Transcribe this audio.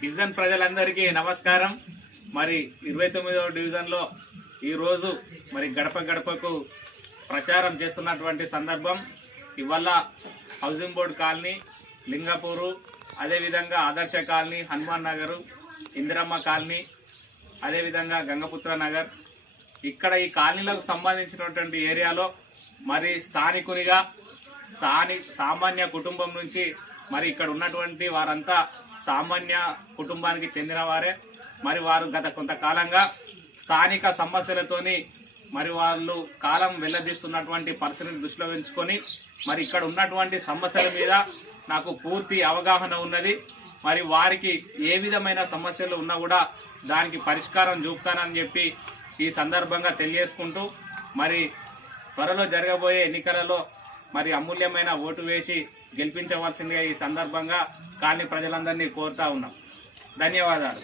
Division ప్రజలందరికీ నమస్కారం। మరి 29వ డివిజన్లో ఈరోజు మరి గడప గడపకు ప్రచారం చేస్తున్నటువంటి సందర్భం ఇవాళ హౌసింగ్ బోర్డ్ కాలనీ, లింగపూరు, అదేవిధంగా ఆదర్శ కాలనీ, హనుమాన్ నగర్, ఇందిరమ్మ కాలనీ, అదేవిధంగా గంగపుత్ర నగర్, ఇక్కడ ఈ కాలనీలకు సంబంధించినటువంటి ఏరియాలో మరి స్థానికునిగా సామాన్య కుటుంబం నుంచి మరి ఇక్కడ ఉన్నటువంటి వారంతా సామాన్య కుటుంబానికి చెందిన వారే। మరి వారు గత కొంతకాలంగా స్థానిక సమస్యలతోని మరి వాళ్ళు కాలం వెల్లదీస్తున్నటువంటి పరిస్థితిని దృష్టిలో ఉంచుకొని మరి ఇక్కడ ఉన్నటువంటి సమస్యల మీద నాకు పూర్తి అవగాహన ఉన్నది। మరి వారికి ఏ విధమైన సమస్యలు ఉన్నా కూడా దానికి పరిష్కారం చూపుతానని చెప్పి ఈ సందర్భంగా తెలియజేసుకుంటూ మరి త్వరలో జరగబోయే ఎన్నికలలో మరి అమూల్యమైన ఓటు వేసి గెలిపించవలసిందిగా ఈ సందర్భంగా కాలనీ ప్రజలందరినీ కోరుతా ఉన్నాం। ధన్యవాదాలు।